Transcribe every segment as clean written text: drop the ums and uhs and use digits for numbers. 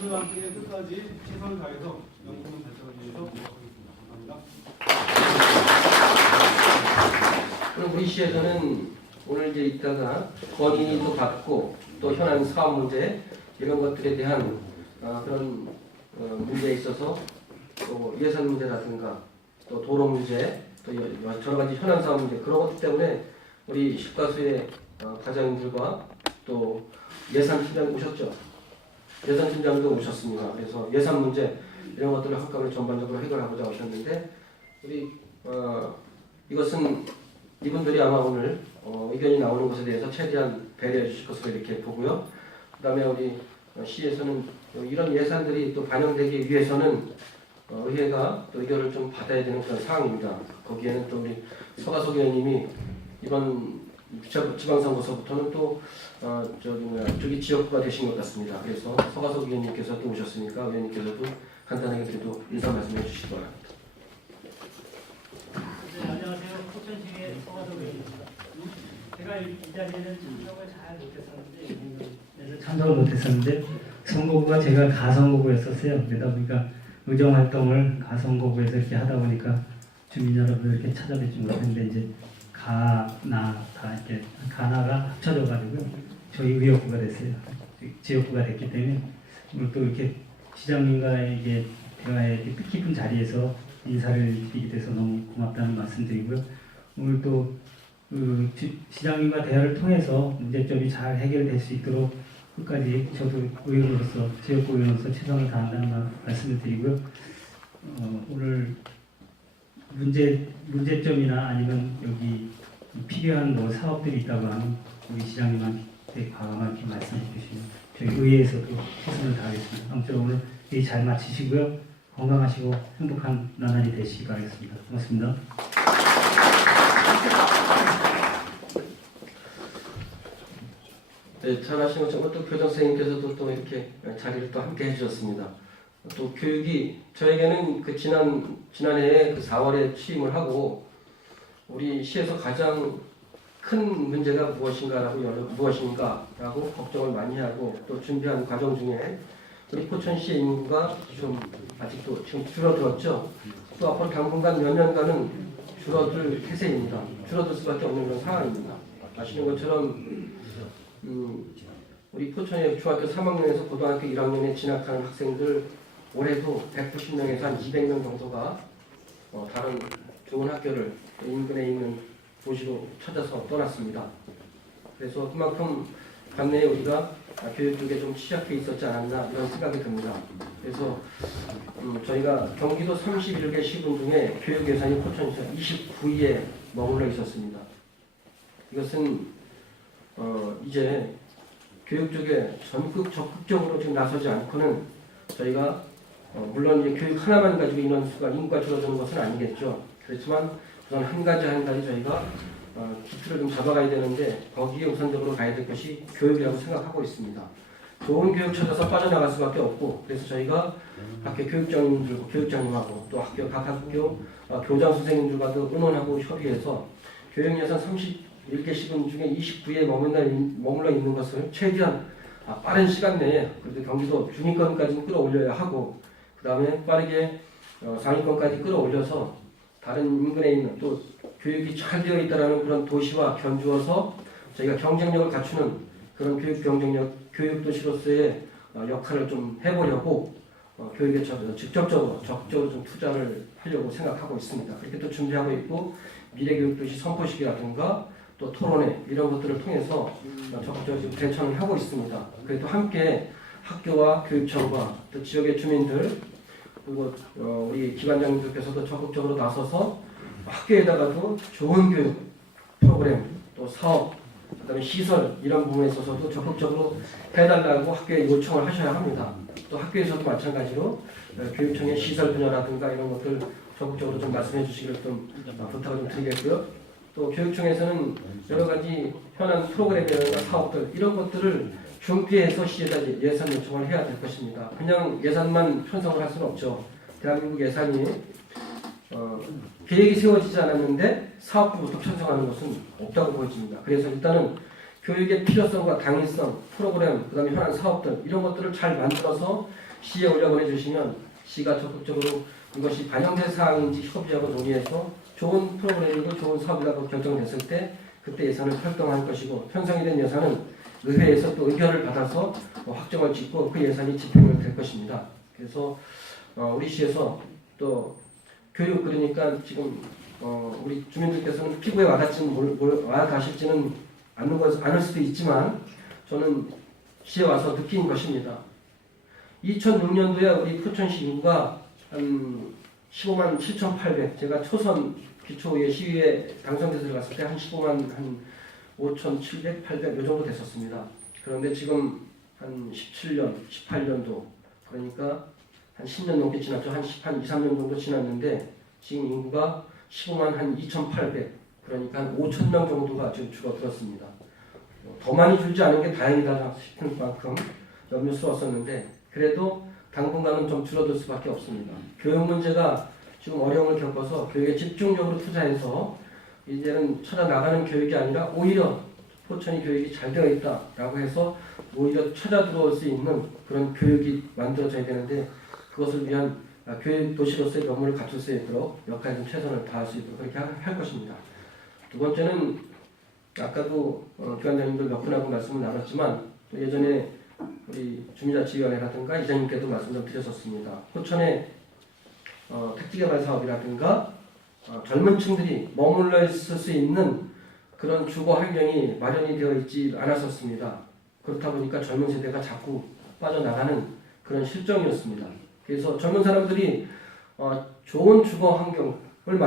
모두와 함께 끝까지 최선을 다해서 연구는 달성하기 위해서 노력하겠습니다. 감사합니다. 그럼 우리 시에서는 오늘 이제 이따가 건의도 받고 또 현안 사업 문제 이런 것들에 대한 그런 문제에 있어서 또 예산 문제라든가 또 도로 문제 또 여러 가지 현안 사업 문제 그런 것 때문에 우리 시가수의 과장님들과 또 예산팀장 오셨죠. 예산팀장도 오셨습니다. 그래서 예산 문제 이런 것들을 한꺼번에 전반적으로 해결하고자 오셨는데 우리 이것은 이분들이 아마 오늘 의견이 나오는 것에 대해서 최대한 배려해 주실 것으로 이렇게 보고요. 그 다음에 우리 시에서는 이런 예산들이 또 반영되기 위해서는 의회가 또 의견을 좀 받아야 되는 그런 상황입니다. 거기에는 또 우리 서가석 의원님이 이번 지방선거서부터는 또 저기 지역구가 되신 것 같습니다. 그래서 서가석 의원님께서 또 오셨으니까 의원님께서도 간단하게 그래도 인사 말씀해 주시기 바랍니다. 네, 안녕하세요. 포천시의 서가석 의원입니다. 제가 이 자리에는 참석을 못했었는데 선거구가 제가 가선거구였었어요. 그러다 보니까 의정활동을 가선거구에서 이렇게 하다 보니까 주민 여러분 이렇게 찾아뵙지 못했는데 이제 가나 다 이렇게 가나가 합쳐져가지고 저희 의역구가 됐어요. 지역구가 됐기 때문에 오늘 또 이렇게 시장님과의 대화의 뜻깊은 자리에서 인사를 드리게 돼서 너무 고맙다는 말씀드리고요. 오늘 또 시장님과 대화를 통해서 문제점이 잘 해결될 수 있도록 끝까지 저도 의원으로서 지역구 의원으로서 최선을 다한다는 말씀을 드리고요. 오늘 문제점이나 아니면 여기 필요한 뭐 사업들이 있다고 하면 우리 시장님한테 과감하게 말씀해 주시면 저희 의회에서도 최선을 다하겠습니다. 아무쪼록 오늘 회의 잘 마치시고요. 건강하시고 행복한 나날이 되시기 바라겠습니다. 고맙습니다. 네, 잘하신 것처럼 또 교장 선생님께서도 또 이렇게 자리를 또 함께 해주셨습니다. 또 교육이 저에게는 그 지난해 그 4월에 취임을 하고 우리 시에서 가장 큰 문제가 무엇인가라고 걱정을 많이 하고 또 준비하는 과정 중에 우리 포천시의 인구가 좀 아직도 지금 줄어들었죠. 또 앞으로 당분간 몇 년간은 줄어들 태세입니다. 줄어들 수밖에 없는 그런 상황입니다. 아시는 것처럼 우리 포천의 중학교 3학년에서 고등학교 1학년에 진학하는 학생들 올해도 190명에서 한 200명 정도가 다른 좋은 학교를 인근에 있는 도시로 찾아서 떠났습니다. 그래서 그만큼 관내에 우리가 교육 쪽에 좀 취약해 있었지 않았나 이런 생각이 듭니다. 그래서 저희가 경기도 31개 시군 중에 교육 예산이 포천시가 29위에 머물러 있었습니다. 이것은 이제 교육 쪽에 적극적으로 지금 나서지 않고는 저희가 물론 이제 교육 하나만 가지고 인구가 줄어드는 것은 아니겠죠. 그렇지만 우선 한 가지 저희가 기틀을 좀 잡아가야 되는데 거기에 우선적으로 가야 될 것이 교육이라고 생각하고 있습니다. 좋은 교육 찾아서 빠져나갈 수밖에 없고 그래서 저희가 학교 교육장님하고 또 각 학교 교장 선생님들과도 의논하고 협의해서 교육 예산 31개 시군 중에 29위에 머물러 있는 것을 최대한 빠른 시간 내에 그래도 경기도 중위권까지는 끌어올려야 하고 그 다음에 빠르게 상위권까지 끌어올려서 다른 인근에 있는 또 교육이 잘 되어 있다는 그런 도시와 견주어서 저희가 경쟁력을 갖추는 그런 교육 도시로서의 역할을 좀 해보려고 교육에 적극적으로 좀 투자를 하려고 생각하고 있습니다. 그렇게 또 준비하고 있고 미래교육도시 선포식이라든가 또 토론회 이런 것들을 통해서 적극적으로 지금 대처를 하고 있습니다. 그래도 함께 학교와 교육청과 또 지역의 주민들 그리고 우리 기관장님들께서도 적극적으로 나서서 학교에다가도 좋은 교육 프로그램 또 사업 그다음에 시설 이런 부분에 있어서도 적극적으로 해달라고 학교에 요청을 하셔야 합니다. 또 학교에서도 마찬가지로 교육청의 시설 분야라든가 이런 것들 적극적으로 좀 말씀해 주시기를 좀 부탁을 좀 드리겠고요. 또 교육청에서는 여러 가지 현안 프로그램이나 사업들 이런 것들을 준비해서 시에다 예산 요청을 해야 될 것입니다. 그냥 예산만 편성을 할 수는 없죠. 대한민국 예산이 계획이 세워지지 않았는데 사업부부터 편성하는 것은 없다고 보여집니다. 그래서 일단은 교육의 필요성과 당위성, 프로그램, 그 다음에 현안 사업들 이런 것들을 잘 만들어서 시에 올려보내주시면 시가 적극적으로 이것이 반영된 사항인지 협의하고 논의해서 좋은 프로그램이고 좋은 사업이라고 결정됐을 때 그때 예산을 활동할 것이고 편성이 된 예산은 의회에서 또 의견을 받아서 확정을 짓고 그 예산이 집행이 될 것입니다. 그래서 우리 시에서 또 교육 그러니까 지금 우리 주민들께서는 피부에 와닿으실지는 않을 수도 있지만 저는 시에 와서 느낀 것입니다. 2006년도에 우리 포천시 인구가 한 15만 7,800 제가 초선 기초의 시위에 당선돼서 들어갔을 때 한 15만 한 5,700, 800 요 정도 됐었습니다. 그런데 지금 한 17년, 18년도 그러니까 한 10년 넘게 지났죠. 한 2, 3년 정도 지났는데 지금 인구가 15만 한 2,800 그러니까 한 5천 명 정도가 지금 줄어들었습니다. 더 많이 줄지 않은 게 다행이다 싶은 만큼 염려스러웠었는데 그래도 당분간은 좀 줄어들 수밖에 없습니다. 교육 문제가 지금 어려움을 겪어서 교육에 집중적으로 투자해서 이제는 찾아나가는 교육이 아니라 오히려 포천이 교육이 잘 되어 있다라고 해서 오히려 찾아 들어올 수 있는 그런 교육이 만들어져야 되는데 그것을 위한 교육 도시로서의 면모를 갖출 수 있도록 역할에 좀 최선을 다할 수 있도록 그렇게 할 것입니다. 두 번째는 아까도 기관장님들 몇 분하고 말씀을 나눴지만 또 예전에 우리 주민자치위원회라든가 이장님께도 말씀 좀 드렸었습니다. 포천의 택지개발 사업이라든가 젊은 층들이 머물러 있을 수 있는 그런 주거 환경이 마련이 되어 있지 않았었습니다. 그렇다 보니까 젊은 세대가 자꾸 빠져나가는 그런 실정이었습니다. 그래서 젊은 사람들이 좋은 주거 환경을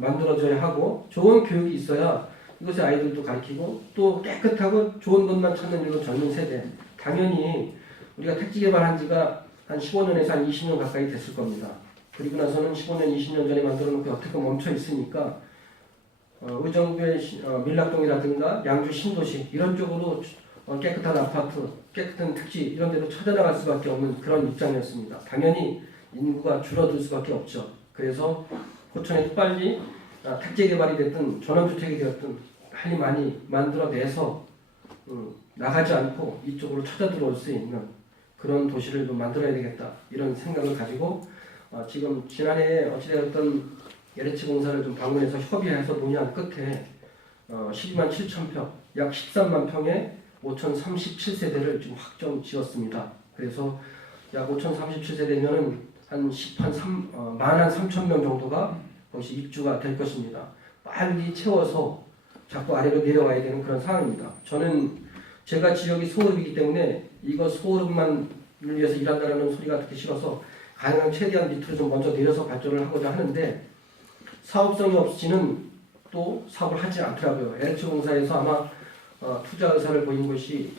만들어줘야 하고 좋은 교육이 있어야 이것에 아이들도 가르치고 또 깨끗하고 좋은 것만 찾는 이런 젊은 세대 당연히 우리가 택지 개발한 지가 한 15년에서 한 20년 가까이 됐을 겁니다. 그리고 나서는 15년, 20년 전에 만들어 놓고 어떻게 멈춰 있으니까 의정부의 밀락동이라든가 양주 신도시 이런 쪽으로 깨끗한 아파트, 깨끗한 택지 이런 데로 찾아나갈 수밖에 없는 그런 입장이었습니다. 당연히 인구가 줄어들 수밖에 없죠. 그래서 포천에 빨리 택지 개발이 됐든 전원주택이 되었든 빨리 많이 만들어내서 나가지 않고 이쪽으로 찾아 들어올 수 있는 그런 도시를 좀 만들어야 되겠다 이런 생각을 가지고 지금 지난해에 어찌되었던 LH 공사를 좀 방문해서 협의해서 논의한 끝에 12만 7천 평, 약 13만 평에 5,037세대를 지금 확정 지었습니다. 그래서 약 5,037세대면은 한 13,000명 정도가 거기서 입주가 될 것입니다. 빨리 채워서 자꾸 아래로 내려와야 되는 그런 상황입니다. 저는 제가 지역이 소읍이기 때문에 이거 소읍만을 위해서 일한다는 소리가 듣기 싫어서 가능한 최대한 밑으로 좀 먼저 내려서 발전을 하고자 하는데 사업성이 없이는 또 사업을 하지 않더라고요. LH공사에서 아마 투자 의사를 보인 것이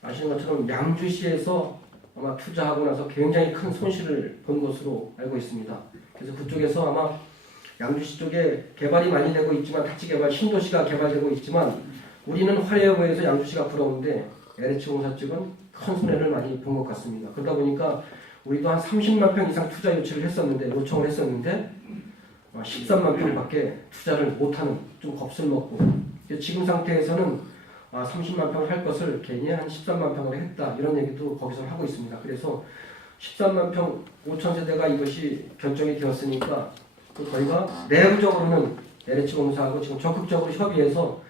아시는 것처럼 양주시에서 아마 투자하고 나서 굉장히 큰 손실을 본 것으로 알고 있습니다. 그래서 그쪽에서 아마 양주시 쪽에 개발이 많이 되고 있지만 택지 개발, 신도시가 개발되고 있지만 우리는 화려해 보여서 양주시가 부러운데 LH공사 쪽은 큰 손해를 많이 본 것 같습니다. 그러다 보니까 우리도 한 30만 평 이상 투자 요청을 했었는데 13만 평밖에 투자를 못하는 좀 겁을 먹고 지금 상태에서는 30만 평을 할 것을 괜히 한 13만 평으로 했다 이런 얘기도 거기서 하고 있습니다. 그래서 13만 평 5천 세대가 이것이 결정이 되었으니까 저희가 내부적으로는 LH공사하고 지금 적극적으로 협의해서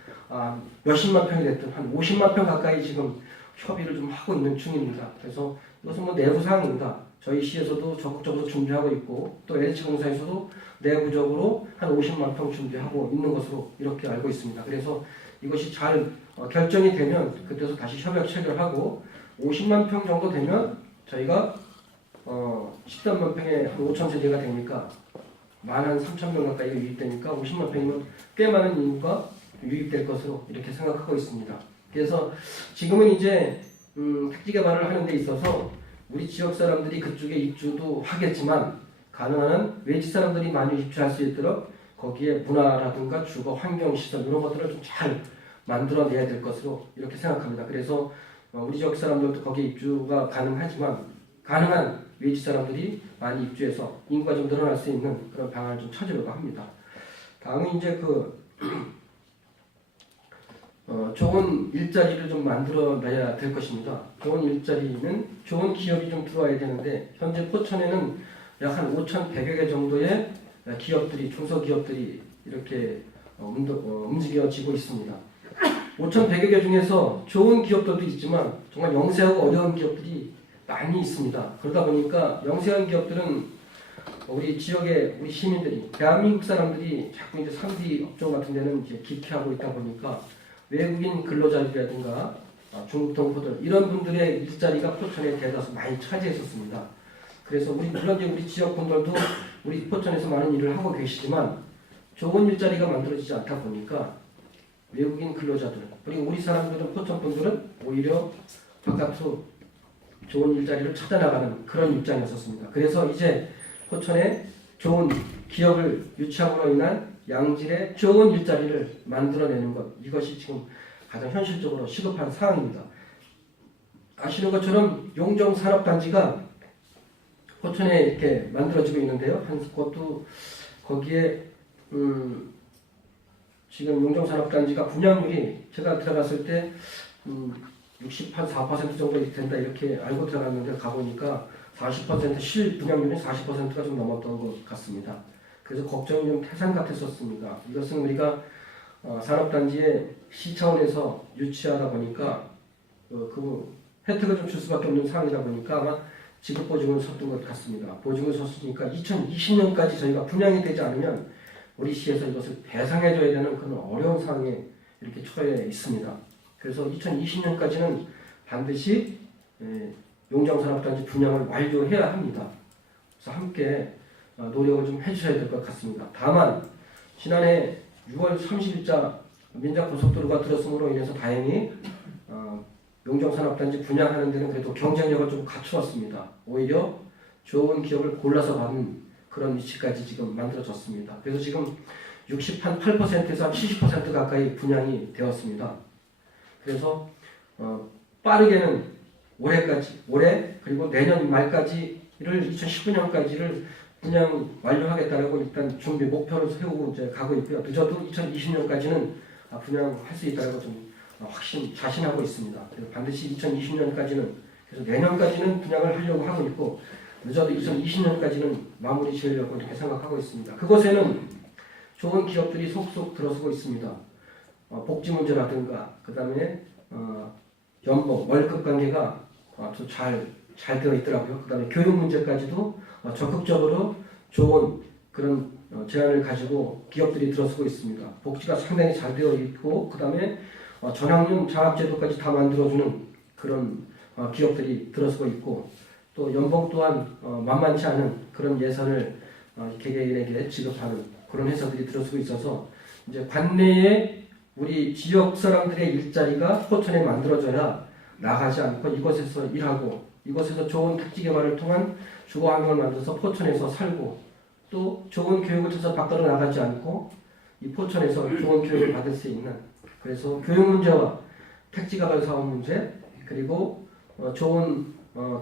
몇십만 평이 됐든 한 50만 평 가까이 지금 협의를 좀 하고 있는 중입니다. 그래서 이것은 뭐 내부 사항입니다. 저희 시에서도 적극적으로 준비하고 있고 또 LH공사에서도 내부적으로 한 50만 평 준비하고 있는 것으로 이렇게 알고 있습니다. 그래서 이것이 잘 결정이 되면 그때서 다시 협약 체결하고 50만 평 정도 되면 저희가 13만 평에 한 5천 세대가 되니까 13,000명 가까이가 유입되니까 50만 평이면 꽤 많은 인구가 유입될 것으로 이렇게 생각하고 있습니다. 그래서 지금은 이제 택지 개발을 하는 데 있어서 우리 지역 사람들이 그쪽에 입주도 하겠지만 가능한 외지 사람들이 많이 입주할 수 있도록 거기에 문화라든가 주거 환경 시설 이런 것들을 좀 잘 만들어내야 될 것으로 이렇게 생각합니다. 그래서 우리 지역 사람들도 거기에 입주가 가능하지만 가능한 외지 사람들이 많이 입주해서 인구가 좀 늘어날 수 있는 그런 방안을 좀 찾으려고 합니다. 다음은 이제 좋은 일자리를 좀 만들어내야 될 것입니다. 좋은 일자리는 좋은 기업이 좀 들어와야 되는데 현재 포천에는 약 한 5,100여 개 정도의 기업들이 중소기업들이 이렇게 움직여지고 있습니다. 5,100여 개 중에서 좋은 기업들도 있지만 정말 영세하고 어려운 기업들이 많이 있습니다. 그러다 보니까 영세한 기업들은 우리 지역의 우리 시민들이 대한민국 사람들이 자꾸 이제 3D 업종 같은 데는 이제 기피하고 있다 보니까 외국인 근로자들이라든가 중국 동포들 이런 분들의 일자리가 포천에 대다수 많이 차지했었습니다. 그래서 물론 이제 우리 지역 분들도 우리 포천에서 많은 일을 하고 계시지만 좋은 일자리가 만들어지지 않다 보니까 외국인 근로자들 그리고 우리 사람들은 포천 분들은 오히려 바깥으로 좋은 일자리를 찾아나가는 그런 입장이었었습니다. 그래서 이제 포천에 좋은 기업을 유치함으로 인한 양질의 좋은 일자리를 만들어내는 것 이것이 지금 가장 현실적으로 시급한 사항입니다. 아시는 것처럼 용정산업단지가 포천에 이렇게 만들어지고 있는데요. 그것도 거기에 지금 용정산업단지가 분양률이 제가 들어갔을 때 64% 정도 된다 이렇게 알고 들어갔는데 가보니까 40% 실분양률이 40%가 좀 넘었던 것 같습니다. 그래서 걱정이 좀 태산 같았었습니다. 이것은 우리가 산업단지에 시 차원에서 유치하다 보니까 그 혜택을 좀 줄 수밖에 없는 상황이다 보니까 아마 지급보증을 섰던 것 같습니다. 보증을 섰으니까 2020년까지 저희가 분양이 되지 않으면 우리 시에서 이것을 배상해줘야 되는 그런 어려운 상황에 이렇게 처해 있습니다. 그래서 2020년까지는 반드시 용정산업단지 분양을 완료해야 합니다. 그래서 함께 노력을 좀 해주셔야 될 것 같습니다. 다만 지난해 6월 30일자 민작고속도로가 들어섬으로 인해서 다행히 용정산업단지 분양하는 데는 그래도 경쟁력을 좀 갖추었습니다. 오히려 좋은 기업을 골라서 받는 그런 위치까지 지금 만들어졌습니다. 그래서 지금 68%에서 70% 가까이 분양이 되었습니다. 그래서 빠르게는 올해 그리고 내년 말까지를 2019년까지를 분양 완료하겠다라고 일단 준비 목표를 세우고 이제 가고 있고요. 늦어도 2020년까지는 분양할 수 있다라고 좀 자신하고 있습니다. 그래서 반드시 2020년까지는 그래서 내년까지는 분양을 하려고 하고 있고 늦어도 2020년까지는 마무리 지으려고 이렇게 생각하고 있습니다. 그곳에는 좋은 기업들이 속속 들어서고 있습니다. 복지 문제라든가 그 다음에 연봉, 월급 관계가 아주 잘 되어 있더라고요. 그 다음에 교육 문제까지도 적극적으로 좋은 그런 제안을 가지고 기업들이 들어서고 있습니다. 복지가 상당히 잘 되어 있고 그 다음에 전학년 장학제도까지 다 만들어주는 그런 기업들이 들어서고 있고 또 연봉 또한 만만치 않은 그런 예산을 개개인에게 지급하는 그런 회사들이 들어서고 있어서 이제 관내에 우리 지역 사람들의 일자리가 포천에 만들어져야 나가지 않고 이곳에서 일하고 이곳에서 좋은 택지 개발을 통한 주거 환경을 만들어서 포천에서 살고 또 좋은 교육을 쳐서 밖으로 나가지 않고 이 포천에서 좋은 교육을 받을 수 있는 그래서 교육 문제와 택지 개발 사업 문제 그리고 좋은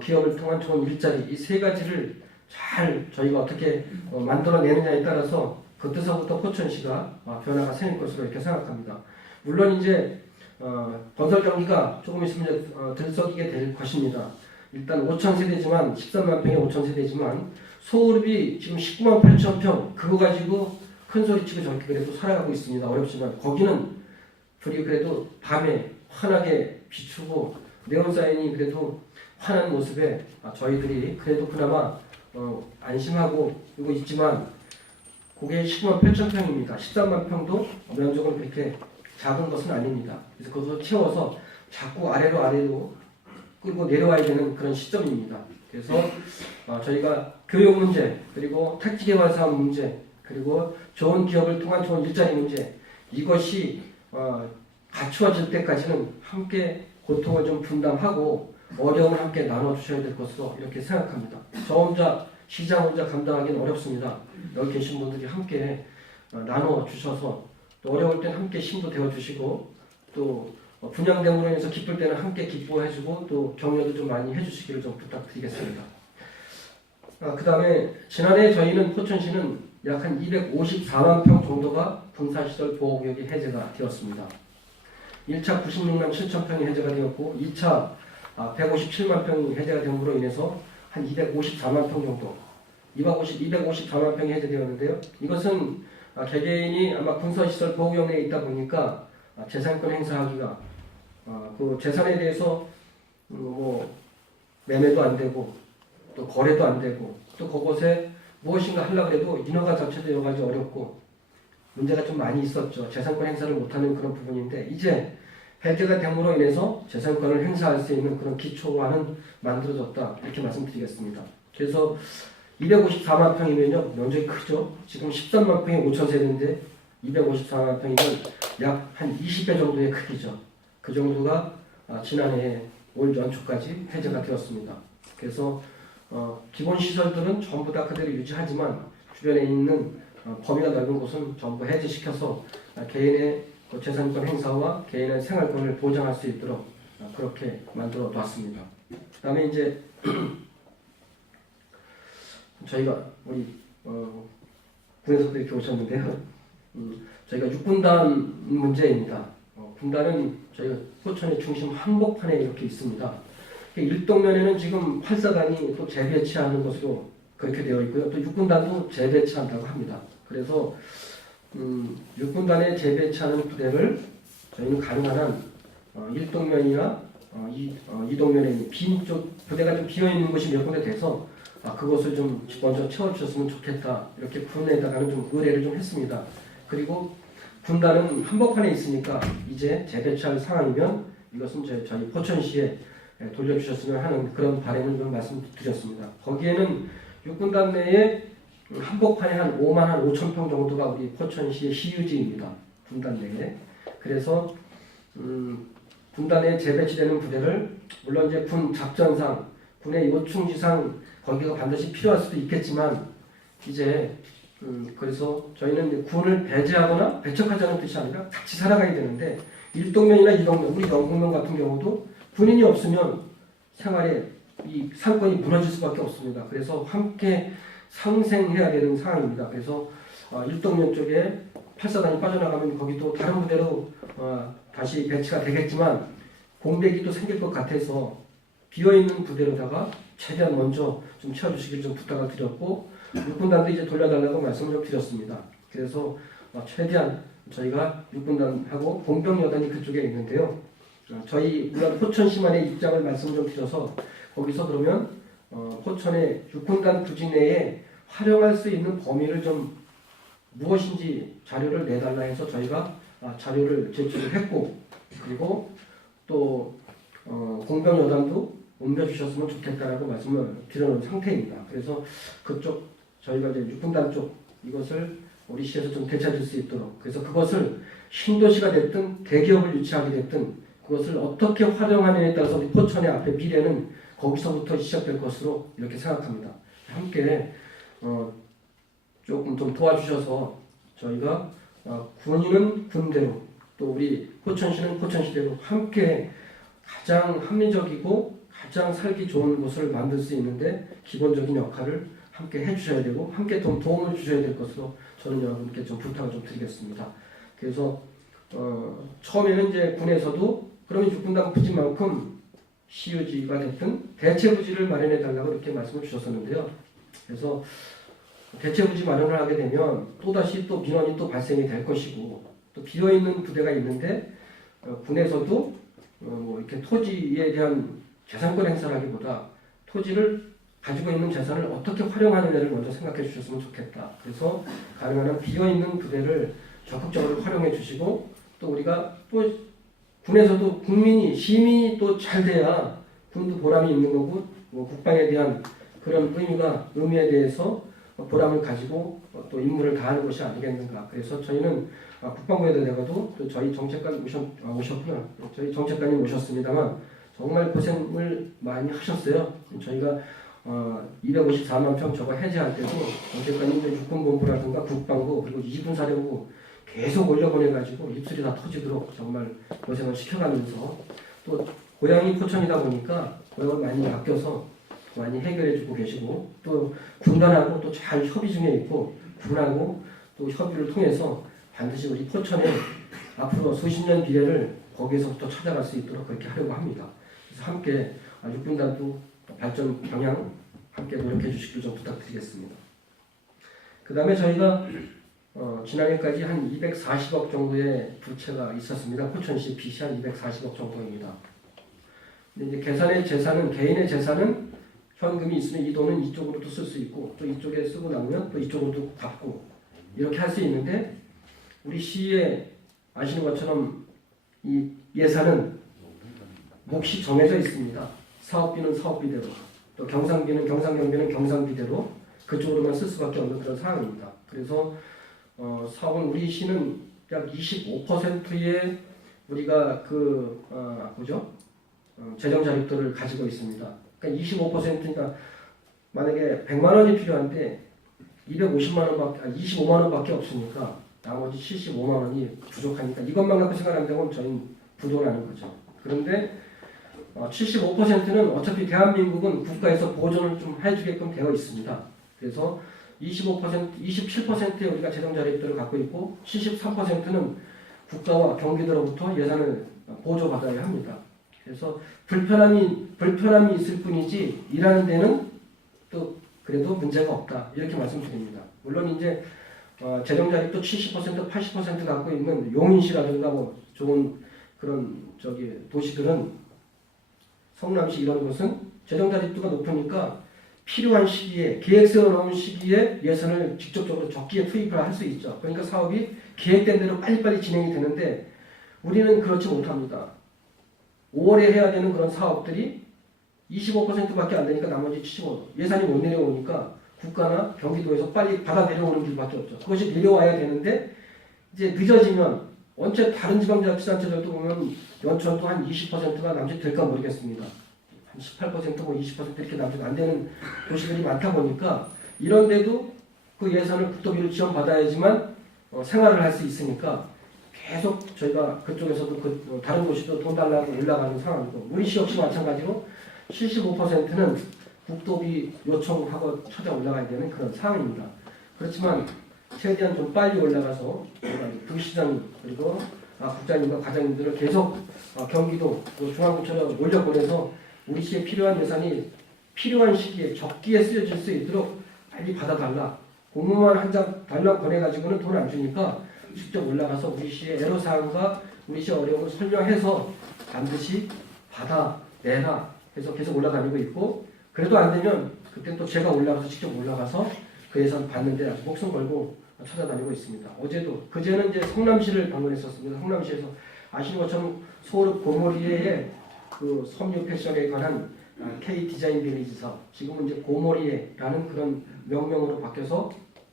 기업을 통한 좋은 일자리 이 세 가지를 잘 저희가 어떻게 만들어내느냐에 따라서 그때서부터 포천시가 변화가 생길 것으로 이렇게 생각합니다. 물론 이제 건설 경기가 조금 있으면 이제 들썩이게 될 것입니다. 일단 5천 세대지만 13만 평에 5천 세대지만 소울이 지금 19만 8천 평 그거 가지고 큰 소리치고 저렇게 그래도 살아가고 있습니다. 어렵지만 거기는 불이 그래도 밤에 환하게 비추고 네온사인이 그래도 환한 모습에 저희들이 그래도 그나마 안심하고 이거 있지만 그게 19만 8천 평입니다. 13만 평도 면적은 그렇게 작은 것은 아닙니다. 그래서 그것을 채워서 자꾸 아래로 끌고 내려와야 되는 그런 시점입니다. 그래서 저희가 교육 문제 그리고 택지 개발 사업 문제 그리고 좋은 기업을 통한 좋은 일자리 문제 이것이 갖추어질 때까지는 함께 고통을 좀 분담하고 어려움을 함께 나눠주셔야 될 것으로 이렇게 생각합니다. 저 혼자 시장 혼자 감당하기는 어렵습니다. 여기 계신 분들이 함께 나눠주셔서 또 어려울 때는 함께 힘도 되어주시고 또 분양됨으로 인해서 기쁠 때는 함께 기뻐해주고 또 격려도 좀 많이 해주시기를 좀 부탁드리겠습니다. 그 다음에 지난해 저희는 포천시는 약 한 254만 평 정도가 군사시설 보호구역이 해제가 되었습니다. 1차 96만 7천 평이 해제가 되었고 2차 157만 평이 해제가 됨으로 인해서 한 254만 평 정도 254만 평이 해제되었는데요. 이것은 개개인이 아마 군사시설 보호령에 있다 보니까 재산권 행사하기가 그 재산에 대해서 뭐 매매도 안 되고 또 거래도 안 되고 또 그것에 무엇인가 하려고 해도 인허가 자체도 여러 가지 어렵고 문제가 좀 많이 있었죠. 재산권 행사를 못하는 그런 부분인데 이제 해제가 됨으로 인해서 재산권을 행사할 수 있는 그런 기초화는 만들어졌다 이렇게 말씀드리겠습니다. 그래서 254만 평이면요 면적이 크죠. 지금 13만 평이 5천 세대인데 254만 평이면 약 한 20배 정도의 크기죠. 그 정도가 지난해 올 연초까지 해제가 되었습니다. 그래서 기본 시설들은 전부 다 그대로 유지하지만 주변에 있는 범위가 넓은 곳은 전부 해제시켜서 개인의 재산권 행사와 개인의 생활권을 보장할 수 있도록 그렇게 만들어 놨습니다. 그다음에 이제 저희가 우리 군에서도 이렇게 오셨는데요. 저희가 육군단 문제입니다. 군단은 저희가 포천의 중심 한복판에 이렇게 있습니다. 일동면에는 지금 8사단이 또 재배치하는 것으로 그렇게 되어 있고요. 또 육군단도 재배치한다고 합니다. 그래서 육군단에 재배치하는 부대를 저희는 가능한 한 일동면이나 이동면에 빈 쪽 부대가 좀 비어 있는 곳이 몇 군데 돼서 그것을 좀 먼저 채워주셨으면 좋겠다 이렇게 군에다가는 좀 의뢰를 좀 했습니다. 그리고 군단은 한복판에 있으니까 이제 재배치할 상황이면 이것은 저희 포천시에 돌려주셨으면 하는 그런 바람을 좀 말씀드렸습니다. 거기에는 육군단 내에 한복판에 한 5만 5천 평 정도가 우리 포천시의 시유지입니다. 군단 내에. 그래서 군단에 재배치되는 부대를 물론 이제 군 작전상 군의 요충지상 거기가 반드시 필요할 수도 있겠지만 이제 그래서 저희는 이제 군을 배제하거나 배척하자는 뜻이 아니라 같이 살아가야 되는데 일동면이나 이동면 우리 영국면 같은 경우도 군인이 없으면 생활에 이 상권이 무너질 수밖에 없습니다. 그래서 함께 상생해야 되는 상황입니다. 그래서 일동면 쪽에 8사단이 빠져나가면 거기도 다른 부대로 다시 배치가 되겠지만 공백이 또 생길 것 같아서 비어있는 부대로다가 최대한 먼저 좀 채워주시길 좀 부탁을 드렸고 육군단도 이제 돌려달라고 말씀을 좀 드렸습니다. 그래서 최대한 저희가 육군단하고 공병여단이 그쪽에 있는데요. 저희 물론 포천시만의 입장을 말씀을 좀 드려서 거기서 그러면 포천의 육군단 부지 내에 활용할 수 있는 범위를 좀 무엇인지 자료를 내달라 해서 저희가 자료를 제출을 했고 그리고 또 공병여단도 옮겨주셨으면 좋겠다라고 말씀을 드려놓은 상태입니다. 그래서 그쪽 저희가 이제 육군단 쪽 이것을 우리 시에서 좀 되찾을 수 있도록 그래서 그것을 신도시가 됐든 대기업을 유치하게 됐든 그것을 어떻게 활용하느냐에 따라서 우리 포천의 앞에 미래는 거기서부터 시작될 것으로 이렇게 생각합니다. 함께 조금 좀 도와주셔서 저희가 군인은 군대로 또 우리 포천시는 포천시대로 함께 가장 합리적이고 가장 살기 좋은 곳을 만들 수 있는데 기본적인 역할을 함께 해주셔야 되고 함께 좀 도움을 주셔야 될 것으로 저는 여러분께 좀 부탁을 좀 드리겠습니다. 그래서 처음에는 이제 군에서도 그러면 육군단 부지만큼 시유지가 됐든 대체 부지를 마련해 달라고 이렇게 말씀을 주셨었는데요. 그래서 대체 부지 마련을 하게 되면 또다시 또 민원이 또 발생이 될 것이고 또 비어 있는 부대가 있는데 군에서도 뭐 이렇게 토지에 대한 재산권 행사라기보다 토지를 가지고 있는 재산을 어떻게 활용하느냐를 먼저 생각해 주셨으면 좋겠다. 그래서 가능한 한 비어 있는 부대를 적극적으로 활용해 주시고 또 우리가 또 군에서도 국민이 시민이 또 잘 돼야 군도 보람이 있는 거고 뭐 국방에 대한 그런 의미에 대해서 보람을 가지고 또 임무를 다하는 것이 아니겠는가. 그래서 저희는 국방부에다가도 또 저희 정책관 오셨구나. 저희 정책관님 오셨습니다만 정말 고생을 많이 하셨어요. 저희가 254만 평 저거 해제할 때도 정책관님들 육군본부라든가 국방부 그리고 이군사령부 계속 올려보내가지고 입술이 다 터지도록 정말 고생을 시켜가면서 또 고향이 포천이다 보니까 고향을 많이 아껴서 많이 해결해주고 계시고 또 군단하고 또 잘 협의 중에 있고 군하고 또 협의를 통해서 반드시 우리 포천에 앞으로 수십 년 미래를 거기에서부터 찾아갈 수 있도록 그렇게 하려고 합니다. 그래서 함께 육군단도 발전 방향 함께 노력해 주시길 좀 부탁드리겠습니다. 그 다음에 저희가 지난해까지 한 240억 정도의 부채가 있었습니다. 포천시 빚이 한 240억 정도입니다. 근데 이제 계산의 재산은 개인의 재산은 현금이 있으면 이 돈은 이쪽으로도 쓸 수 있고 또 이쪽에 쓰고 나면 또 이쪽으로도 갚고 이렇게 할 수 있는데 우리 시에 아시는 것처럼 이 예산은 몫이 정해져 있습니다. 사업비는 사업비대로 또 경상비는 경상경비는 경상비대로 그쪽으로만 쓸 수밖에 없는 그런 상황입니다. 그래서 사업은 우리 시는 약 25%의 우리가 재정 자립도를 가지고 있습니다. 그러니까 25%니까 만약에 100만 원이 필요한데 25만 원밖에 없으니까 나머지 75만 원이 부족하니까 이것만 갖고 생각한다면 저희는 부도나는 거죠. 그런데 75%는 어차피 대한민국은 국가에서 보존을 좀 해주게끔 되어 있습니다. 그래서 27%의 우리가 재정 자립도를 갖고 있고 73%는 국가와 경기도로부터 예산을 보조받아야 합니다. 그래서 불편함이 있을 뿐이지 일하는 데는 또 그래도 문제가 없다 이렇게 말씀드립니다. 물론 이제 재정 자립도 70% 80% 갖고 있는 용인시라든가 뭐 좋은 그런 도시들은 성남시 이런 곳은 재정 자립도가 높으니까 필요한 시기에 계획 세워놓은 시기에 예산을 직접적으로 적기에 투입을 할 수 있죠. 그러니까 사업이 계획된 대로 빨리빨리 진행이 되는데 우리는 그렇지 못합니다. 5월에 해야 되는 그런 사업들이 25%밖에 안 되니까 나머지 75% 예산이 못 내려오니까 국가나 경기도에서 빨리 받아 내려오는 길밖에 없죠. 그것이 내려와야 되는데 이제 늦어지면 원체 다른 지방자치단체들도 보면 연천도 한 20%가 남짓 될까 모르겠습니다. 한 18% 뭐 20% 이렇게 남짓 안 되는 도시들이 많다 보니까 이런데도 그 예산을 국도비를 지원받아야지만 생활을 할 수 있으니까 계속 저희가 그쪽에서도 다른 도시도 돈 달라고 올라가는 상황이고 우리 시 역시 마찬가지로 75%는 국도비 요청하고 찾아 올라가야 되는 그런 상황입니다. 그렇지만 최대한 좀 빨리 올라가서 부시장 그리고 국장님과 과장님들을 계속 경기도 중앙구청에 올려보내서 우리 시에 필요한 예산이 필요한 시기에 적기에 쓰여질 수 있도록 빨리 받아달라. 공무원 한 장 달라고 보내가지고는 돈 안 주니까 직접 올라가서 우리 시의 애로사항과 우리 시의 어려움을 설명해서 반드시 받아내라 해서 계속 올라다니고 있고 그래도 안 되면 그때 또 제가 올라가서 직접 올라가서 그 예산 받는데 아주 목숨 걸고 찾아다니고 있습니다. 그제는 이제 성남시를 방문했었습니다. 성남시에서 아시는 것처럼 서울 고모리에 그 섬유 패션에 관한 K 디자인 비리지 사업 지금은 이제 고모리에라는 그런 명명으로 바뀌어서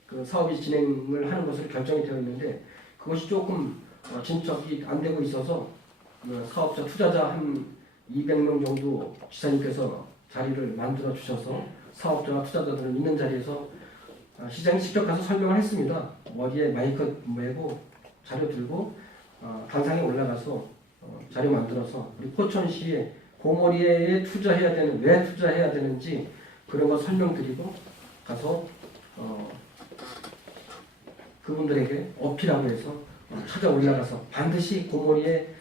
그 사업이 진행을 하는 것으로 결정이 되어 있는데 그것이 조금 진척이 안 되고 있어서 사업자 투자자 한 200명 정도 지사님께서 자리를 만들어 주셔서 사업자와 투자자들은 있는 자리에서 시장에 직접 가서 설명을 했습니다. 머리에 마이크 메고 자료 들고 단상에 올라가서 자료 만들어서 우리 포천시에 고모리에 투자해야 되는 왜 투자해야 되는지 그런 거 설명드리고 가서 그분들에게 어필하고 해서 찾아 올라가서 반드시 고모리에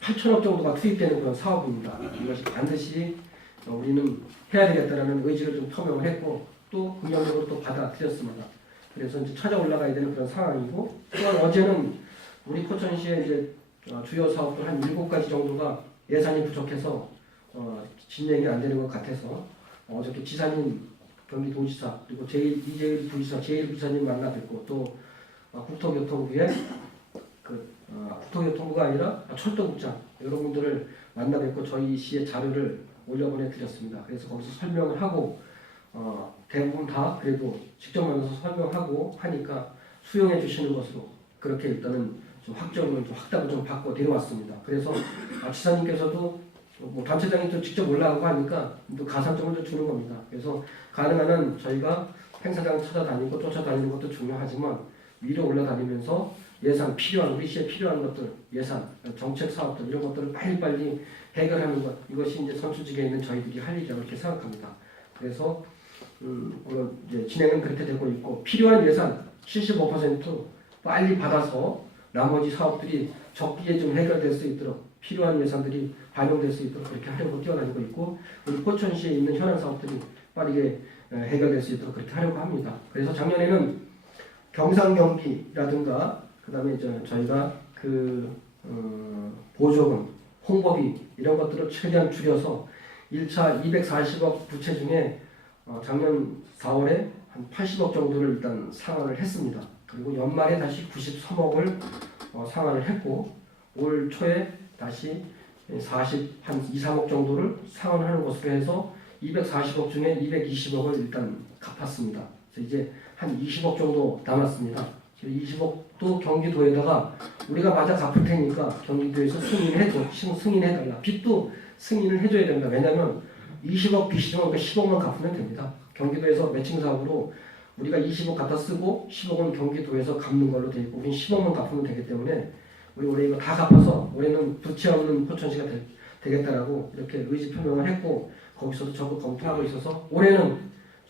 8천억 정도가 투입되는 그런 사업입니다. 이것이 반드시 우리는 해야 되겠다라는 의지를 좀 표명을 했고 또 긍정적으로 또 받아들였습니다. 그래서 이제 찾아 올라가야 되는 그런 상황이고 또한 어제는 우리 포천시에 이제 주요 사업들 한 7가지 정도가 예산이 부족해서 진행이 안 되는 것 같아서 어저께 지사님 경기도지사 그리고 이재일 부지사 제일 부사님 만나 뵙고 또 국토교통부의 국토교통부가 아니라 철도국장 여러분들을 만나 뵙고 저희 시의 자료를 올려보내 드렸습니다. 그래서 거기서 설명을 하고 대부분 다 그래도 직접 만나서 설명하고 하니까 수용해 주시는 것으로 그렇게 일단은 좀 확정을 좀 확답을 좀 받고 내려왔습니다. 그래서 지사님께서도 뭐 단체장이 또 직접 올라가고 하니까 또 가산점을 또 주는 겁니다. 그래서 가능한 한 저희가 행사장 찾아다니고 쫓아다니는 것도 중요하지만 위로 올라다니면서 예산 필요한 우리 시에 필요한 것들 예산 정책 사업들 이런 것들을 빨리빨리 해결하는 것 이것이 이제 선출직에 있는 저희들이 할 일이라고 이렇게 생각합니다. 그래서 물론 이제 진행은 그렇게 되고 있고 필요한 예산 75% 빨리 받아서 나머지 사업들이 적기에 좀 해결될 수 있도록 필요한 예산들이 반영될 수 있도록 그렇게 하려고 뛰어다니고 있고 우리 포천시에 있는 현안 사업들이 빠르게 해결될 수 있도록 그렇게 하려고 합니다. 그래서 작년에는 경상 경비라든가 그다음에 저희가 보조금, 홍보비 이런 것들을 최대한 줄여서 1차 240억 부채 중에 작년 4월에 한 80억 정도를 일단 상환을 했습니다. 그리고 연말에 다시 93억을 상환을 했고 올 초에 다시 한 2, 3억 정도를 상환하는 것으로 해서 240억 중에 220억을 일단 갚았습니다. 그래서 이제 한 20억 정도 남았습니다. 20억도 경기도에다가 우리가 맞아 갚을 테니까 경기도에서 승인해달라. 빚도 승인을 해줘야 된다. 왜냐하면 20억 빚이면 10억만 갚으면 됩니다. 경기도에서 매칭 사업으로 우리가 20억 갖다 쓰고 10억은 경기도에서 갚는 걸로 돼 있고 우린 10억만 갚으면 되기 때문에 우리 올해 이거 다 갚아서 올해는 부채 없는 포천시가 되겠다라고 이렇게 의지 표명을 했고 거기서도 적극 검토하고 있어서 올해는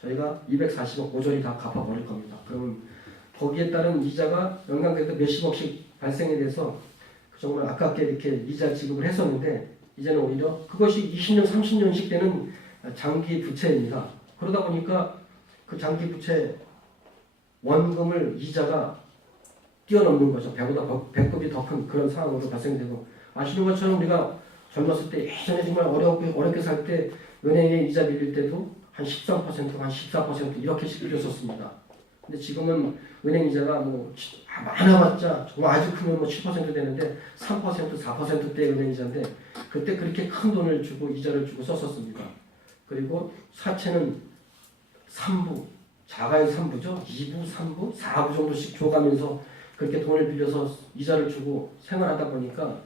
저희가 240억 모조리 다 갚아버릴 겁니다. 그러면 거기에 따른 이자가 연간 그래도 몇십억씩 발생이 돼서 정말 아깝게 이렇게 이자 지급을 했었는데 이제는 오히려 그것이 20년, 30년씩 되는 장기 부채입니다. 그러다 보니까 그 장기 부채 원금을 이자가 뛰어넘는 거죠. 배보다 배급이 더 큰 그런 상황으로 발생되고 아시는 것처럼 우리가 젊었을 때 예전에 정말 어렵게 살 때 은행에 이자 빌릴 때도 한 13%, 한 14% 이렇게씩 빌렸었습니다. 근데 지금은 은행 이자가 많아봤자 정말 아주 크면 7% 되는데 3%, 4%대 은행 이자인데 그때 그렇게 큰 돈을 주고 이자를 주고 썼었습니다. 그리고 사채는 3부, 자가의 3부죠. 2부, 3부, 4부 정도씩 줘가면서 그렇게 돈을 빌려서 이자를 주고 생활하다 보니까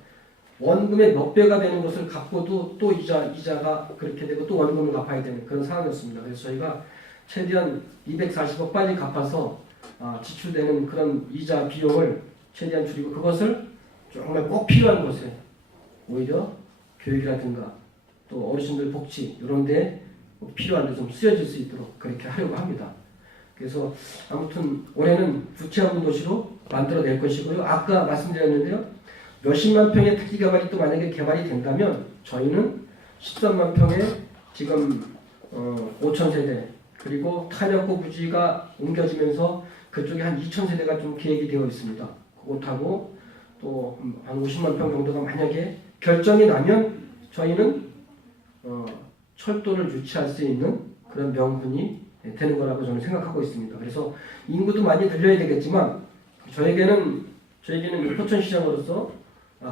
원금의 몇 배가 되는 것을 갚고도 또 이자가 그렇게 되고 또 원금을 갚아야 되는 그런 상황이었습니다. 그래서 저희가 최대한 240억 빨리 갚아서 지출되는 그런 이자 비용을 최대한 줄이고 그것을 정말 꼭 필요한 것에 오히려 교육이라든가 또 어르신들 복지 이런 데 필요한 데 좀 쓰여질 수 있도록 그렇게 하려고 합니다. 그래서 아무튼 올해는 부채 없는 도시로 만들어낼 것이고요. 아까 말씀드렸는데요. 몇십만 평의 특기개발이 또 만약에 개발이 된다면 저희는 13만 평에 지금 5천 세대 그리고 탄약고 부지가 옮겨지면서 그쪽에 한 2천 세대가 좀 계획이 되어 있습니다. 그것하고 또 한 50만 평 정도가 만약에 결정이 나면 저희는 철도를 유치할 수 있는 그런 명분이 되는 거라고 저는 생각하고 있습니다. 그래서 인구도 많이 늘려야 되겠지만 저에게는 포천시장으로서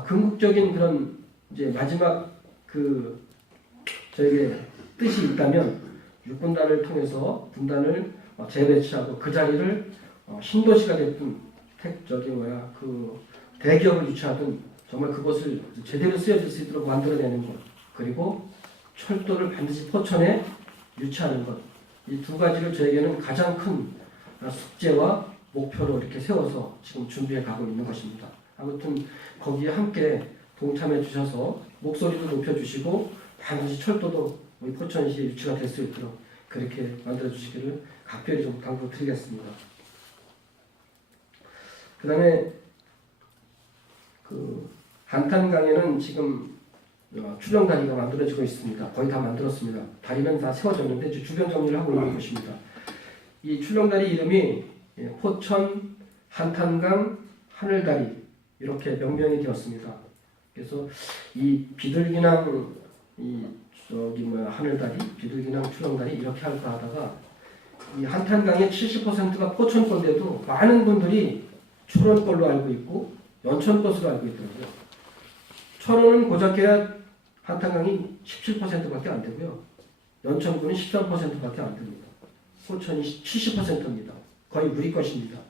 궁극적인 그런 이제 마지막 저에게 뜻이 있다면 육군단을 통해서 군단을 재배치하고 그 자리를 신도시가 됐든 대기업을 유치하든 정말 그것을 제대로 쓰여질 수 있도록 만들어내는 것 그리고 철도를 반드시 포천에 유치하는 것 이 두 가지를 저에게는 가장 큰 숙제와 목표로 이렇게 세워서 지금 준비해 가고 있는 것입니다. 아무튼 거기에 함께 동참해 주셔서 목소리도 높여주시고 반드시 철도도 우리 포천시에 유치가 될 수 있도록 그렇게 만들어 주시기를 각별히 좀 당부드리겠습니다. 그 다음에 한탄강에는 지금 출렁다리가 만들어지고 있습니다. 거의 다 만들었습니다. 다리는 다 세워졌는데 주변 정리를 하고 있는 것입니다. 이 출렁다리 이름이 포천 한탄강 하늘다리 이렇게 명명이 되었습니다. 그래서 이 비둘기낭 하늘다리, 비둘기낭 출렁다리 이렇게 할까 하다가 이 한탄강의 70%가 포천 건데도 많은 분들이 철원 걸로 알고 있고 연천 것으로 알고 있더라고요. 철원은 고작해야 한탄강이 17%밖에 안 되고요. 연천군은 13%밖에 안 됩니다. 포천이 70%입니다. 거의 우리 것입니다.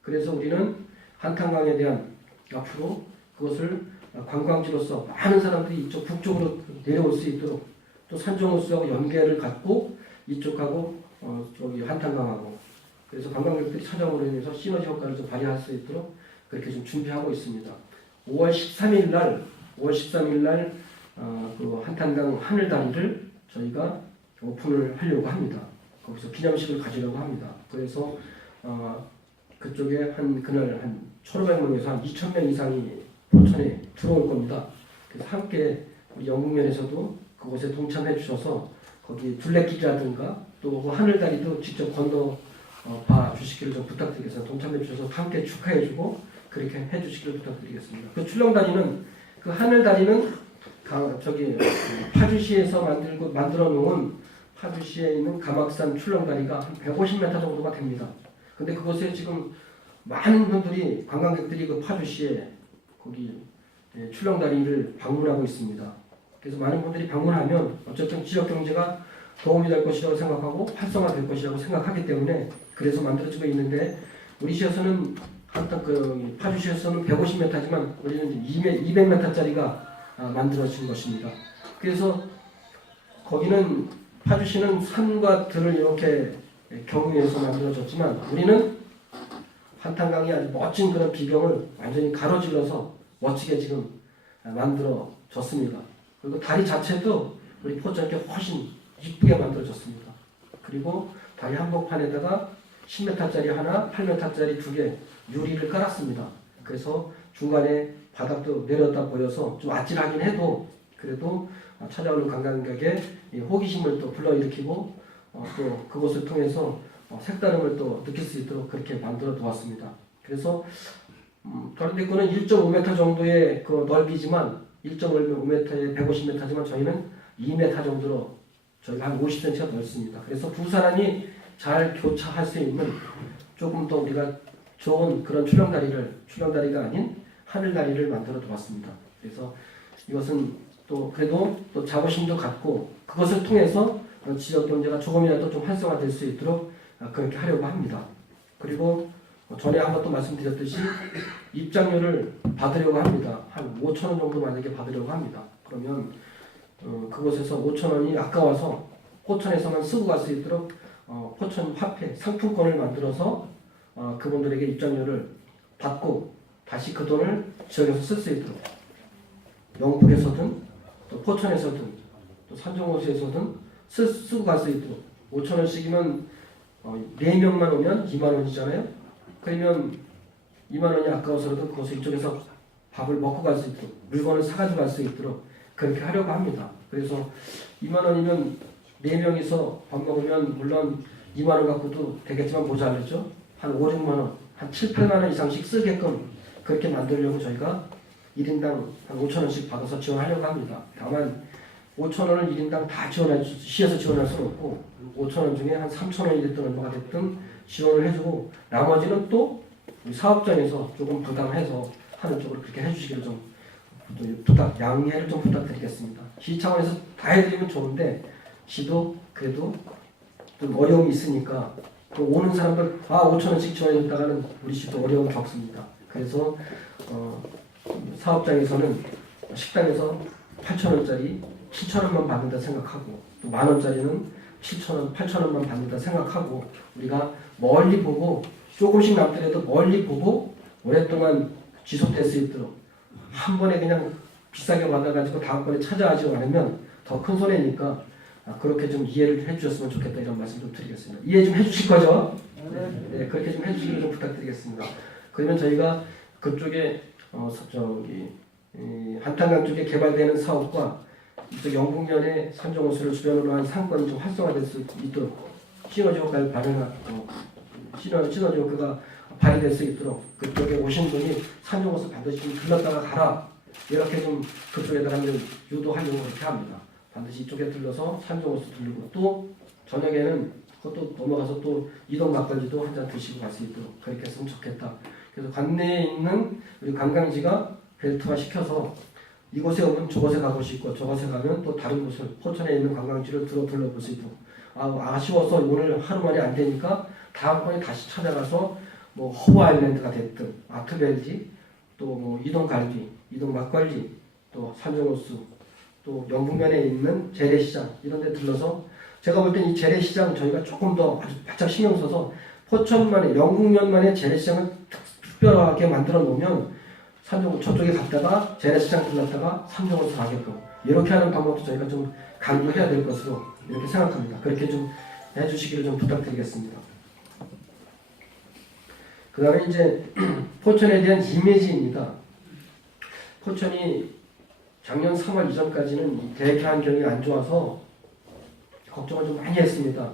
그래서 우리는 한탄강에 대한 앞으로 그것을 관광지로서 많은 사람들이 이쪽 북쪽으로 내려올 수 있도록 또 산정호수하고 연계를 갖고 이쪽하고 한탄강하고 그래서 관광객들이 찾아오는 데서 시너지 효과를 좀 발휘할 수 있도록 그렇게 좀 준비하고 있습니다. 5월 13일 날 그 한탄강 하늘다리를 저희가 오픈을 하려고 합니다. 거기서 기념식을 가지려고 합니다. 그래서 그쪽에 그날 한 1,500명에서 한 2,000명 이상이 포천에 들어올 겁니다. 그래서 함께 우리 영국면에서도 그곳에 동참해 주셔서 거기 둘레길이라든가 또 하늘다리도 직접 건너 봐 주시기를 좀 부탁드리겠습니다. 동참해 주셔서 함께 축하해 주고 그렇게 해 주시기를 부탁드리겠습니다. 그 출렁다리는 그 하늘다리는 저기 파주시에서 만들어 놓은 파주시에 있는 가막산 출렁다리가 한 150m 정도가 됩니다. 근데 그곳에 지금 많은 분들이 관광객들이 그 파주시에 거기 출렁다리를 방문하고 있습니다. 그래서 많은 분들이 방문하면 어쨌든 지역 경제가 도움이 될 것이라고 생각하고 활성화될 것이라고 생각하기 때문에 그래서 만들어지고 있는데 우리 시에서는 그 파주시에서는 150m지만 우리는 200m짜리가 만들어진 것입니다. 그래서 거기는 파주시는 산과 들을 이렇게 경유해서 만들어졌지만 우리는 한탄강이 아주 멋진 그런 비경을 완전히 가로질러서 멋지게 지금 만들어졌습니다. 그리고 다리 자체도 우리 포천께 훨씬 이쁘게 만들어졌습니다. 그리고 다리 한복판에다가 10m짜리 하나, 8m짜리 두 개 유리를 깔았습니다. 그래서 중간에 바닥도 내렸다 보여서 좀 아찔하긴 해도 그래도 찾아오는 관광객의 호기심을 또 불러일으키고 또 그것을 통해서 색다름을 또 느낄 수 있도록 그렇게 만들어 두었습니다. 그래서 다른 데 거는 1.5m 정도의 그 넓이지만 1.5m에 150m지만 저희는 2m 정도로 저희가 한 50cm가 넓습니다. 그래서 두 사람이 잘 교차할 수 있는 조금 더 우리가 좋은 그런 출렁다리가 아닌 하늘다리를 만들어 두었습니다. 그래서 이것은 또 그래도 또 자부심도 갖고 그것을 통해서 지역 경제가 조금이라도 좀 활성화될 수 있도록 그렇게 하려고 합니다. 그리고 전에 한번 또 말씀드렸듯이 입장료를 받으려고 합니다. 한 5,000원 정도 만약에 받으려고 합니다. 그러면 그곳에서 5,000원이 아까워서 포천에서만 쓰고 갈 수 있도록 포천 화폐 상품권을 만들어서 그분들에게 입장료를 받고 다시 그 돈을 지역에서 쓸 수 있도록 영북에서든 또 포천에서든 또 산정호수에서든 쓰고 갈 수 있도록 5,000원씩이면 4명만 오면 2만원이잖아요. 그러면 2만원이 아까워서라도 그것을 이쪽에서 밥을 먹고 갈 수 있도록 물건을 사가지고 갈 수 있도록 그렇게 하려고 합니다. 그래서 2만원이면 4명이서 밥 먹으면 물론 2만원 갖고도 되겠지만 모자르죠. 한 5, 6만원, 한 7, 8만원 이상씩 쓰게끔 그렇게 만들려고 저희가 1인당 한 5,000원씩 받아서 지원하려고 합니다. 다만 5,000원을 1인당 다 시에서 지원할 수는 없고 5,000원 중에 한 3,000원이 됐든 얼마가 됐든 지원을 해주고 나머지는 또 우리 사업장에서 조금 부담해서 하는 쪽으로 그렇게 해주시기를 좀 양해를 좀 부탁드리겠습니다. 시 차원에서 다 해드리면 좋은데 시도 그래도 좀 어려움이 있으니까 또 오는 사람들 5,000원씩 지원했다가는 우리 시도 어려움 겪습니다. 그래서 사업장에서는 식당에서 8,000원짜리 7,000원만 받는다 생각하고 또 만원짜리는 7,000원, 8,000원만 받는다 생각하고 우리가 멀리 보고 조금씩 남더라도 멀리 보고 오랫동안 지속될 수 있도록 한 번에 그냥 비싸게 받아가지고 다음번에 찾아가지 않으면 더 큰 손해니까 그렇게 좀 이해를 해주셨으면 좋겠다 이런 말씀 좀 드리겠습니다. 이해 좀 해주실 거죠? 네, 그렇게 좀 해주시기를 좀 부탁드리겠습니다. 그러면 저희가 그쪽에 한탄강 쪽에 개발되는 사업과 이쪽 영북면의 산정호수를 주변으로 한 상권이 좀 활성화될 수 있도록 시너지 효과를 시너지 효과가 발휘될 수 있도록 그쪽에 오신 분이 산정호수 반드시 좀 들렀다가 가라 이렇게 좀 그쪽에다가 유도하려고 그렇게 합니다. 반드시 이쪽에 들러서 산정호수 들르고 또 저녁에는 그것도 넘어가서 또 이동 막걸리도 한 잔 드시고 갈 수 있도록 그렇게 했으면 좋겠다. 그래서 관내에 있는 우리 관광지가 벨트화 시켜서 이곳에 오면 저곳에 가고 싶고 저곳에 가면 또 다른 곳을 포천에 있는 관광지를 둘러볼 수 있도록 아쉬워서 오늘 하루 만에 안 되니까 다음번에 다시 찾아가서 뭐 허브 아일랜드가 됐든 아트밸리 또 뭐 이동갈비, 이동 막걸리 또 산정호수 또 영북면에 있는 재래시장 이런 데 들러서 제가 볼 땐 이 재래시장 저희가 조금 더 아주 바짝 신경 써서 포천만의 영북면만의 재래시장을 특별하게 만들어 놓으면 저쪽에 갔다가 재래시장 들렀다가 산정호수 가게끔 이렇게 하는 방법도 저희가 좀 강조해야 될 것으로 이렇게 생각합니다. 그렇게 좀 해주시기를 좀 부탁드리겠습니다. 그 다음에 이제 포천에 대한 이미지입니다. 포천이 작년 3월 이전까지는 이 대기 환경이 안 좋아서 걱정을 좀 많이 했습니다.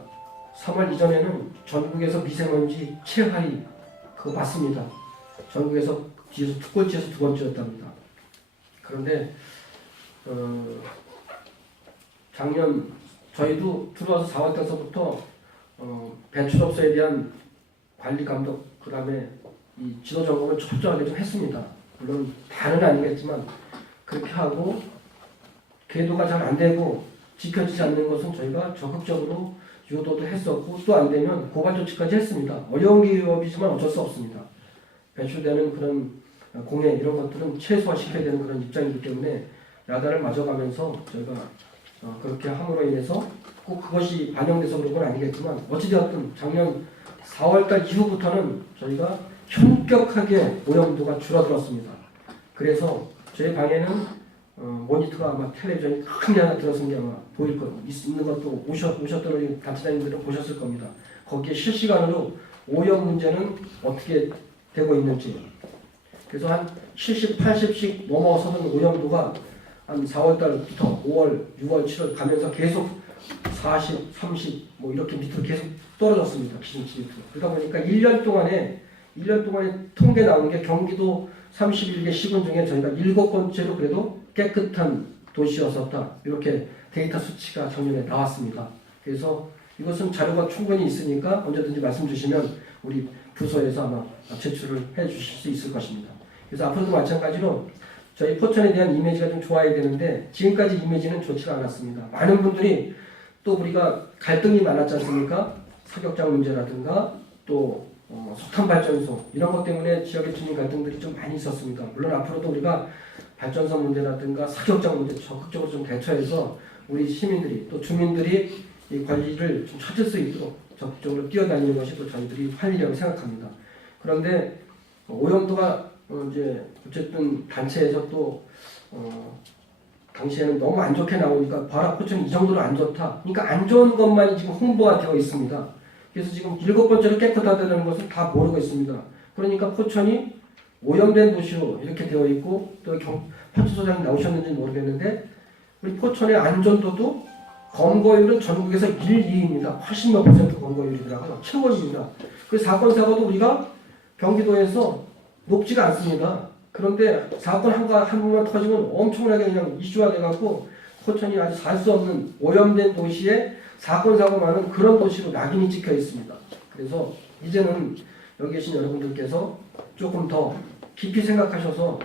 3월 이전에는 전국에서 미세먼지 최하위 그거 맞습니다. 전국에서 뒤에서 꼴찌에서 두 번째였답니다. 그런데 작년 저희도 들어와서 4월 달서부터 배출업소에 대한 관리 감독 그다음에 이 지도 점검을 철저하게 좀 했습니다. 물론 다는 아니겠지만 그렇게 하고 궤도가 잘 안 되고 지켜지지 않는 것은 저희가 적극적으로 유도도 했었고 또 안 되면 고발 조치까지 했습니다. 어려운 기업이지만 어쩔 수 없습니다. 배출되는 그런 공해 이런 것들은 최소화시켜야 되는 그런 입장이기 때문에 야단을 맞아가면서 저희가 그렇게 함으로 인해서 꼭 그것이 반영돼서 그런 건 아니겠지만 어찌되었든 작년 4월달 이후부터는 저희가 현격하게 오염도가 줄어들었습니다. 그래서 저희 방에는 모니터가 아마 텔레비전이 크게 하나 들어선 게 아마 보일 거 있는 것도 오셨던 우리 단체장님들은 보셨을 겁니다. 거기에 실시간으로 오염 문제는 어떻게 되고 있는지. 그래서 한 70, 80씩 넘어서는 오염도가 한 4월달부터 5월, 6월, 7월 가면서 계속 40, 30 뭐 이렇게 밑으로 계속 떨어졌습니다. 기준치 밑으로. 그러다 보니까 1년 동안에 통계 나온 게 경기도 31개 시군 중에 저희가 7번째로 그래도 깨끗한 도시였었다. 이렇게 데이터 수치가 작년에 나왔습니다. 그래서 이것은 자료가 충분히 있으니까 언제든지 말씀 주시면 우리 부서에서 아마 제출을 해 주실 수 있을 것입니다. 그래서 앞으로도 마찬가지로 저희 포천에 대한 이미지가 좀 좋아야 되는데 지금까지 이미지는 좋지가 않았습니다. 많은 분들이 또 우리가 갈등이 많았지 않습니까? 사격장 문제라든가 또 석탄발전소 이런 것 때문에 지역의 주민 갈등들이 좀 많이 있었습니다. 물론 앞으로도 우리가 발전소 문제라든가 사격장 문제 적극적으로 좀 대처해서 우리 시민들이 또 주민들이 이 관리를 좀 찾을 수 있도록 적극적으로 뛰어다니는 것이 또 저희들이 할 일이라고 생각합니다. 그런데 오염도가 이제 어쨌든 단체에서 또 당시에는 너무 안 좋게 나오니까 봐라 포천이 이 정도로 안 좋다. 그러니까 안 좋은 것만이 지금 홍보가 되어 있습니다. 그래서 지금 7번째로 깨끗하다는 것을 다 모르고 있습니다. 그러니까 포천이 오염된 도시로 이렇게 되어 있고 또 파출소장이 나오셨는지 모르겠는데 우리 포천의 안전도도 검거율은 전국에서 1, 2위입니다. 80몇 % 검거율이더라고요. 최고입니다. 그 사건 사고도 우리가 경기도에서 높지가 않습니다. 그런데 사건 한 번만 터지면 엄청나게 그냥 이슈화 돼갖고 포천이 아주 살 수 없는 오염된 도시에 사건 사고 많은 그런 도시로 낙인이 찍혀 있습니다. 그래서 이제는 여기 계신 여러분들께서 조금 더 깊이 생각하셔서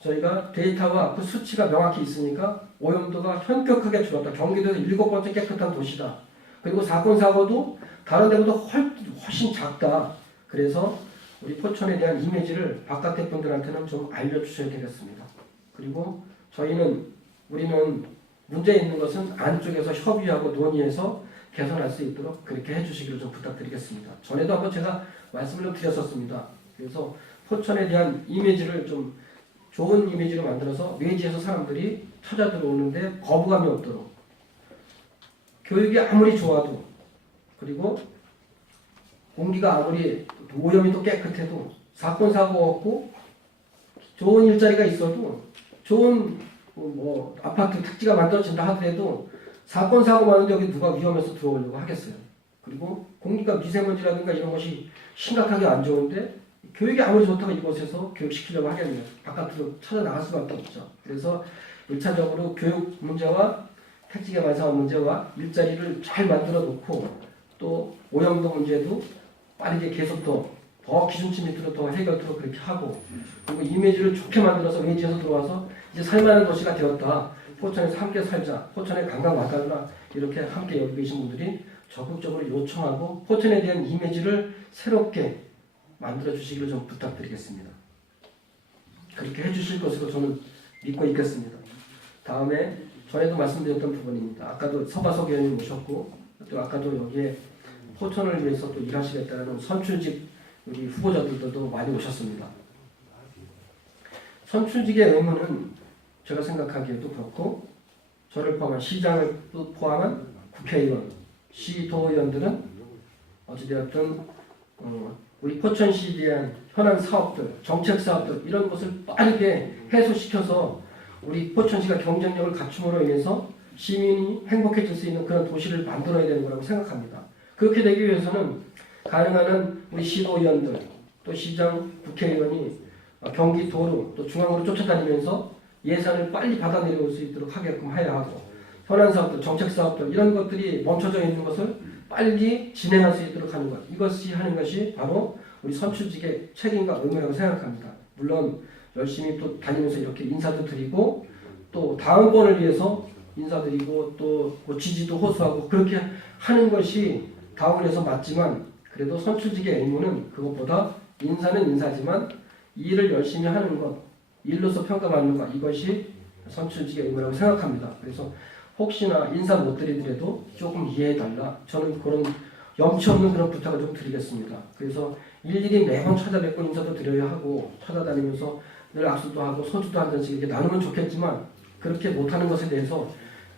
저희가 데이터와 그 수치가 명확히 있으니까 오염도가 현격하게 줄었다. 경기도에서 7번째 깨끗한 도시다. 그리고 사건 사고도 다른 데보다 훨씬 작다. 그래서 우리 포천에 대한 이미지를 바깥의 분들한테는 좀 알려주셔야 되겠습니다. 그리고 우리는 문제 있는 것은 안쪽에서 협의하고 논의해서 개선할 수 있도록 그렇게 해주시기를 좀 부탁드리겠습니다. 전에도 한번 제가 말씀을 좀 드렸었습니다. 그래서 포천에 대한 이미지를 좀 좋은 이미지로 만들어서 외지에서 사람들이 찾아 들어오는데 거부감이 없도록 교육이 아무리 좋아도 그리고 공기가 아무리 오염이 또 깨끗해도 사건 사고 없고 좋은 일자리가 있어도 좋은 아파트 택지가 만들어진다 하더라도 사건 사고 많은데 여기 누가 위험해서 들어오려고 하겠어요. 그리고 공기가 미세먼지라든가 이런 것이 심각하게 안 좋은데 교육이 아무리 좋다고 이곳에서 교육시키려고 하겠네요. 바깥으로 찾아 나갈 수밖에 없죠. 그래서 1차적으로 교육 문제와 택지 개발 사업 문제와 일자리를 잘 만들어 놓고 또 오염도 문제도 빠르게 계속 더 기준치 밑으로 더 해결토록 그렇게 하고 그리고 이미지를 좋게 만들어서 외지에서 들어와서 이제 살만한 도시가 되었다. 포천에서 함께 살자. 포천에 관광 와달라. 이렇게 함께 여기 계신 분들이 적극적으로 요청하고 포천에 대한 이미지를 새롭게 만들어 주시기를 좀 부탁드리겠습니다. 그렇게 해주실 것으로 저는 믿고 있겠습니다. 다음에 전에도 말씀드렸던 부분입니다. 아까도 서바석 의원님 모셨고 또 아까도 여기에 포천을 위해서 또 일하시겠다는 선출직 우리 후보자들도 많이 오셨습니다. 선출직의 의무는 제가 생각하기에도 그렇고 저를 포함한 시장을 포함한 국회의원, 시도의원들은 어찌되었든 우리 포천시에 대한 현안 사업들, 정책 사업들 이런 것을 빠르게 해소시켜서 우리 포천시가 경쟁력을 갖춤으로 인해서 시민이 행복해질 수 있는 그런 도시를 만들어야 되는 거라고 생각합니다. 그렇게 되기 위해서는 가능한 한 우리 시도의원들 또 시장 국회의원이 경기도로 또 중앙으로 쫓아다니면서 예산을 빨리 받아 내려올 수 있도록 하게끔 해야 하고 현안 사업들, 정책 사업들 이런 것들이 멈춰져 있는 것을 빨리 진행할 수 있도록 하는 것 이것이 하는 것이 바로 우리 선출직의 책임과 의무라고 생각합니다. 물론 열심히 또 다니면서 이렇게 인사도 드리고 또 다음번을 위해서 인사드리고 또 지지도 호소하고 그렇게 하는 것이 다운에서 맞지만 그래도 선출직의 의무는 그것보다 인사는 인사지만 일을 열심히 하는 것, 일로서 평가받는 것 이것이 선출직의 의무라고 생각합니다. 그래서 혹시나 인사 못 드리더라도 조금 이해해달라. 저는 그런 염치 없는 그런 부탁을 좀 드리겠습니다. 그래서 일일이 매번 찾아뵙고 인사도 드려야 하고 찾아다니면서 늘 악수도 하고 소주도 한 잔씩 이렇게 나누면 좋겠지만 그렇게 못하는 것에 대해서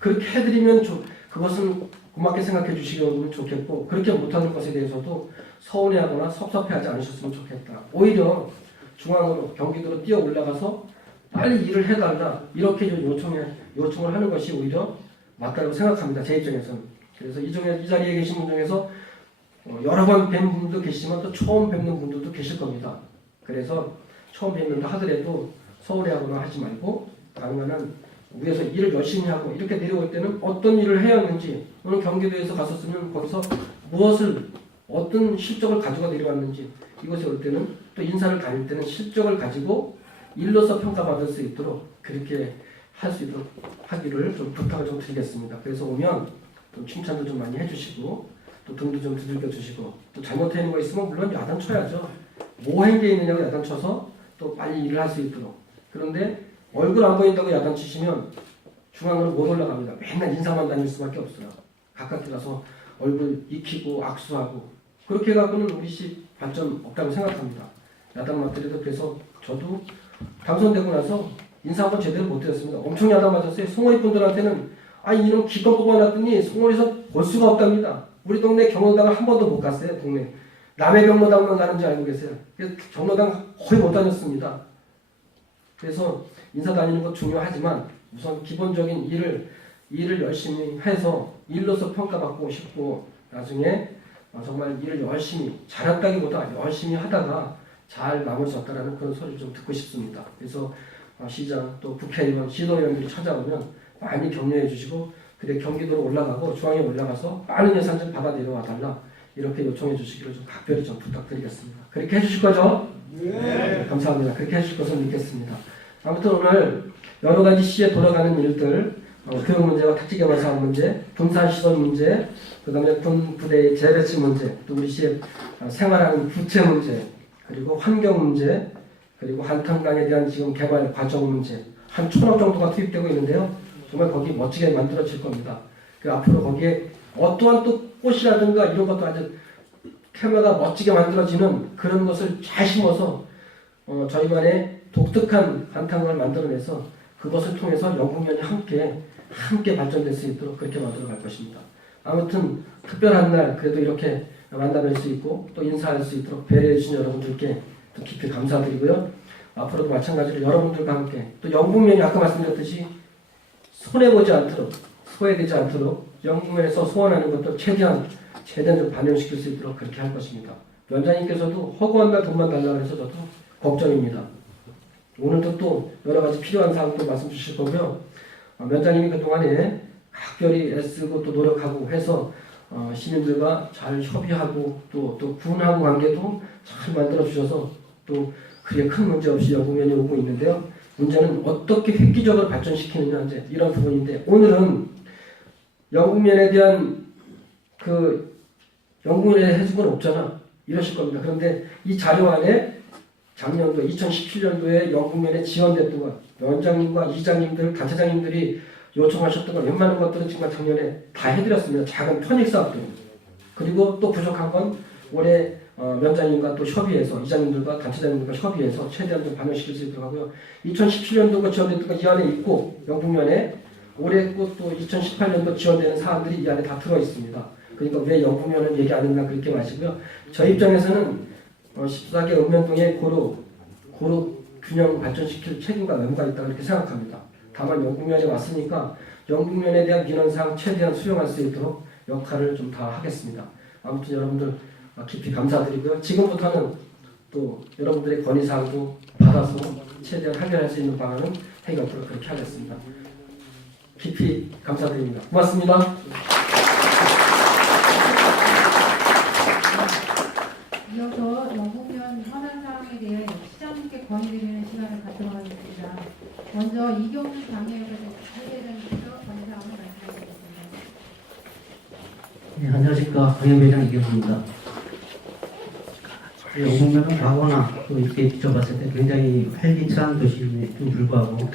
그렇게 해드리면 그것은 고맙게 생각해 주시면 좋겠고 그렇게 못하는 것에 대해서도 서운해하거나 섭섭해하지 않으셨으면 좋겠다. 오히려 중앙으로 경기도로 뛰어 올라가서 빨리 일을 해달라 이렇게 요청을 하는 것이 오히려 맞다고 생각합니다. 제 입장에서는. 그래서 이 자리에 계신 분 중에서 여러 번 뵌 분도 계시지만 또 처음 뵙는 분들도 계실 겁니다. 그래서 처음 뵙는다 하더라도 서울해하거나 하지 말고 가능한 한 위에서 일을 열심히 하고 이렇게 내려올 때는 어떤 일을 해야 하는지 오늘 경기도에서 갔었으면 거기서 무엇을 어떤 실적을 가지고 내려왔는지 이것에 올 때는 또 인사를 다닐 때는 실적을 가지고 일로서 평가받을 수 있도록 그렇게 할 수 있도록 하기를 좀 부탁을 좀 드리겠습니다. 그래서 오면 좀 칭찬도 좀 많이 해주시고 또 등도 좀 두들겨 주시고 또 잘못되는 거 있으면 물론 야단 쳐야죠. 뭐 한 게 있느냐고 야단 쳐서 또 빨리 일을 할 수 있도록. 그런데 얼굴 안 보인다고 야단 치시면 중앙으로 못 올라갑니다. 맨날 인사만 다닐 수밖에 없어요. 가깝게 가서 얼굴 익히고 악수하고 그렇게 해갖고는 우리 시 발전 없다고 생각합니다. 야단 맞더라도 그래서 저도 당선되고 나서 인사 한번 제대로 못 드렸습니다. 엄청 야단 맞았어요. 송어리 분들한테는 이놈 기껏 뽑아놨더니 송어리에서 볼 수가 없답니다. 우리 동네 경로당을 한 번도 못 갔어요. 동네 남의 경로당만 가는 줄 알고 계세요. 그래서 경로당 거의 못 다녔습니다. 그래서 인사 다니는 것 중요하지만 우선 기본적인 일을 열심히 해서 일로서 평가받고 싶고 나중에 정말 일을 열심히 잘했다기보다 열심히 하다가 잘 마무리 졌다라는 그런 소리를 좀 듣고 싶습니다. 그래서 시장 또 국회의원, 시도의원들이 찾아오면 많이 격려해 주시고 그래 경기도로 올라가고 중앙에 올라가서 많은 예산 좀 받아 내려와 달라 이렇게 요청해 주시기를 좀 각별히 좀 부탁드리겠습니다. 그렇게 해주실 거죠? 네. 감사합니다. 그렇게 해주실 것을 믿겠습니다. 아무튼 오늘 여러 가지 시에 돌아가는 일들 교육 문제와 택지개발 사업 문제, 분산시설 문제, 그 다음에 군 부대의 재배치 문제, 또 우리 시의 생활하는 부채 문제, 그리고 환경 문제, 그리고 한탄강에 대한 지금 개발 과정 문제 한 1,000억 정도가 투입되고 있는데요. 정말 거기 멋지게 만들어질 겁니다. 그 앞으로 거기에 어떠한 또 꽃이라든가 이런 것도 아주 캐마가 멋지게 만들어지는 그런 것을 잘 심어서 저희만의 독특한 한탄강을 만들어내서 그것을 통해서 영국면이 함께 발전될 수 있도록 그렇게 만들어 갈 것입니다. 아무튼 특별한 날 그래도 이렇게 만나뵐 수 있고 또 인사할 수 있도록 배려해 주신 여러분들께 또 깊이 감사드리고요. 앞으로도 마찬가지로 여러분들과 함께 또 영국면이 아까 말씀드렸듯이 손해보지 않도록 소외되지 않도록 영국면에서 소원하는 것도 최대한 좀 반영시킬 수 있도록 그렇게 할 것입니다. 위원장님께서도 허구한 날 돈만 달라고 해서 저도 걱정입니다. 오늘도 또 여러 가지 필요한 사항도 말씀 주실 거고요. 위원장님이 그동안에 각별히 애쓰고 또 노력하고 해서 시민들과 잘 협의하고 또 군하고 관계도 잘 만들어 주셔서 또 그게 큰 문제 없이 영국면이 오고 있는데요. 문제는 어떻게 획기적으로 발전시키느냐 이제 이런 부분인데 오늘은 영국면에 대한 그 영국면에 해준 건 없잖아 이러실 겁니다. 그런데 이 자료 안에 작년도 2017년도에 영국면에 지원됐던 것 위원장님과 이장님들, 단체장님들이 요청하셨던 것 웬만한 것들은 정말 작년에 다 해드렸습니다. 작은 편익 사업들 그리고 또 부족한 건 올해 위원장님과 또 협의해서 이장님들과 단체장님들과 협의해서 최대한 좀 반영시킬 수 있도록 하고요. 2017년도가 지원됐던 거 이 안에 있고 영국면에 올해 또 2018년도 지원되는 사안들이 이 안에 다 들어 있습니다. 그러니까 왜 영국면은 얘기 안 했나 그렇게 마시고요. 저희 입장에서는 14개 읍면동의 고루 균형 발전시킬 책임과 의무가 있다 그렇게 생각합니다. 다만 영국면에 왔으니까 영국면에 대한 민원사항 최대한 수용할 수 있도록 역할을 좀 다 하겠습니다. 아무튼 여러분들 깊이 감사드리고요. 지금부터는 또 여러분들의 건의사항도 받아서 최대한 해결할 수 있는 방안은 해결하도록 그렇게 하겠습니다. 깊이 감사드립니다. 고맙습니다. 이어서 영국면 현안 사항에 대해 시장님께 건의드리는 시간을 갖도록 하겠습니다. 먼저 이경훈 장애회장님께서 건의사항을 말씀하시겠습니다. 네, 안녕하십니까. 강연회장 이경수입니다. 영국면은 과거나 또 이렇게 비춰봤을 때 굉장히 활기찬 도시임에도 불구하고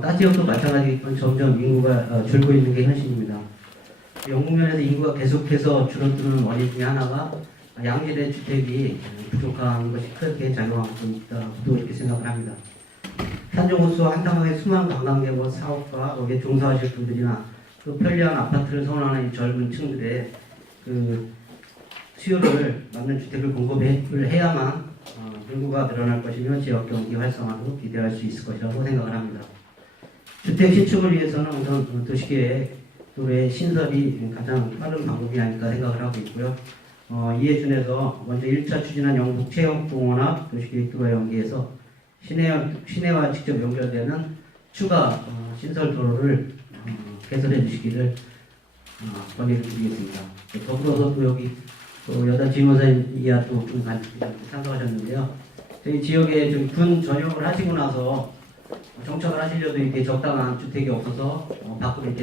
타 지역도 마찬가지지만 점점 인구가 줄고 있는 게 현실입니다. 영국면에서 인구가 계속해서 줄어드는 원인 중에 하나가 양질의 주택이 부족한 것이 크게 작용하고 있다고 이렇게 생각을 합니다. 산정호수 한탕하게 수많은 관광객과 사업과 거기에 종사하실 분들이나 그 편리한 아파트를 선호하는 이 젊은 층들의 그 수요를 맞는 주택을 공급을 해야만 인구가 늘어날 것이며 지역 경기 활성화도 기대할 수 있을 것이라고 생각을 합니다. 주택 신축을 위해서는 우선 도시계획의 신설이 가장 빠른 방법이 아닐까 생각을 하고 있고요. 이에 준해서 먼저 1차 추진한 영북 체험공원화 도시계획도와 연계해서 시내와 직접 연결되는 추가 신설 도로를 개설해 주시기를 건의를 드리겠습니다. 더불어서 또 여기 여다 지원사이야 또 참석하셨는데요. 저희 지역에 좀 군 전역을 하시고 나서 정착을 하시려도 이렇게 적당한 주택이 없어서 밖으로 이렇게